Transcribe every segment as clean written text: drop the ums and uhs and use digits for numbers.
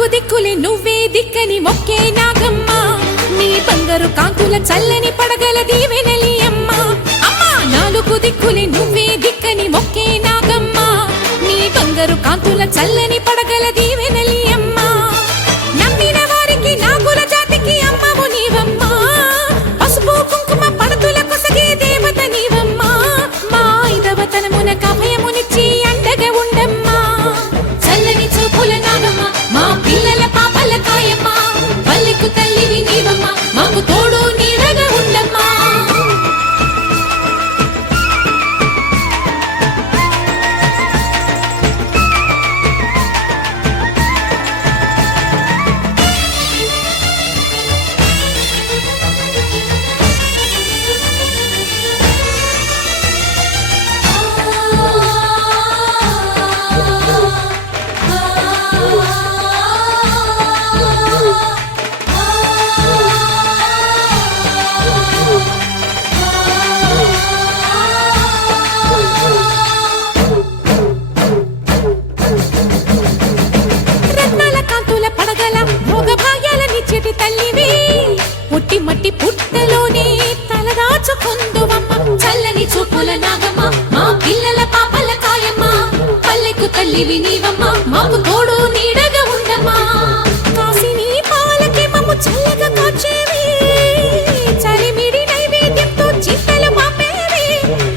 నాలుగు దిక్కులే నువ్వే దిక్కని మొక్కే నాగమ్మ నీ బంగారు కాంతుల చల్లని పడగల దీవెనలి అమ్మ అమ్మా నాలుగు దిక్కులే నువ్వే దిక్కని మొక్కే నాగమ్మ నీ బంగారు కాంతుల చల్లని పడగల దీవెనలి అమ్మ నమ్మిన వారికి నాగుల జాతికి అమ్మవు నీవమ్మ పసుపు కుంకుమ పడతుల కొసగే దేవత నీవమ్మ మా ఐదవతనమున కభయమునిచ్చి అండగా ఉండమ్మా చల్లని చూపుల నాగమ్మ మా పిల్లల పాపల కాయమ్మ పల్లెకు తల్లివి నీవమ్మ మాకు తోడు నీడగా ఉండమ్మా మట్టి పుట్టలోనే తలదాచుకుందువమ్మ చల్లని చూపుల నాగమ్మ మా పిల్లల పాపల కాయమ్మ పల్లెకు తల్లివి నీవమ్మ మాకు తోడు నీడగా ఉండమ్మా కాసిని పాలకి మమ్ము చల్లగా కాచేవి చలిమిడి నైవేద్యంతో చిత్తలు మాపేవి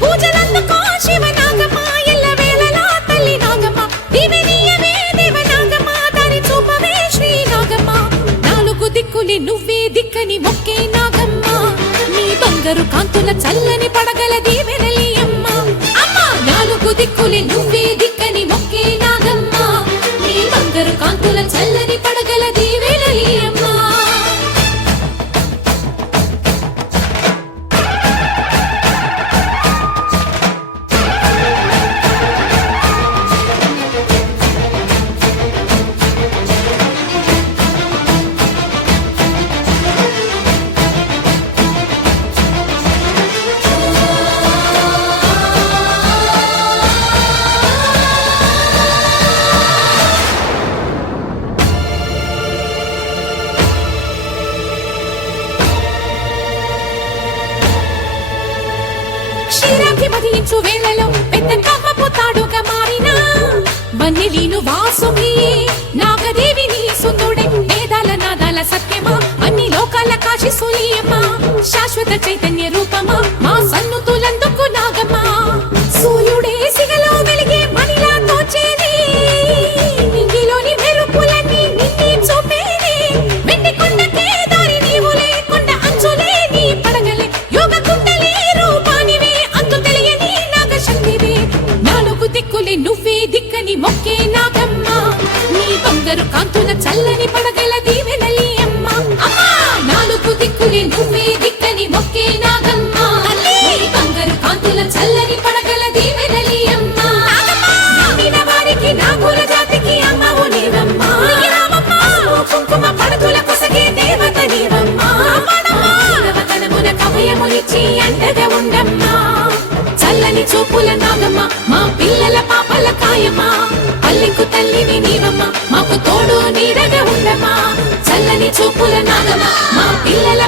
పూజలందుకో శివ నాగమ్మ ఎల్ల వేళలా తల్లి నాగమ్మ దివెనీయవే దేవ నాగమ్మ దారి చూపవే శ్రీ నాగమ్మ నాలుగు దిక్కులి నువ్వే దిక్కని మొక్కే నాగమ్మ నీ బంగారు కాంతుల చల్లని పడగల దీవెనలి అమ్మ అమ్మా నాలుగు దిక్కులే నువ్వే దిక్కని మొక్కే నాగమ్మ నీ బంగారు కాంతుల చల్లని పడగల దీవెనలి అమ్మ క్షీరాభిమధించు వేళలో పెద్ద కవ్వపు తాడుగా మారినా వన్నెలీను వాసుకి నాగదేవి నీ సుందుడే వేదాల నాదాల సత్యమా అన్ని లోకాల కాశి సూలియమ్మ శాశ్వత చైతన్య రూపమా మా సన్నుతులందుకు నాగమ్మ సూర్యుడే సిగలో వెలిగే మణిలా తోచేది నింగిలోని మెరుపులన్నీ నిన్నే చూపేది వెండి కొండకే దారి నీవులే కొండ అంచులే నీ పడగలే యోగ కుండలే రూపానివే అంతు తెలియని నాగశక్తివే నాలుగు దిక్కులే నువ్వే దిక్కని మొక్కే నాగమ్మ నీ బంగారు కాంతుల చల్లని పడగల దీవెనలి అమ్మ అమ్మా నాలుగు దిక్కులే నువ్వే దిక్కని మొక్కే నాగమ్మ నీ బంగారు కాంతుల చల్లని పడగల దీవెనలి అమ్మ నమ్మిన వారికి నాగుల జాతికి అమ్మవు నీవమ్మ కుంకుమ పడతుల కొసగే దేవత నీవమ్మ దేవతనమున కభయమునిచ్చి అండగా ఉండమ్మా చల్లని చూపుల నాగమ్మ మా పిల్లల పాపల కాయమ్మ పల్లెకు తల్లివి నీవమ్మ మాకు తోడు నీడగా ఉండమ్మా చల్లని చూపుల నాగమ్మ మా పిల్లల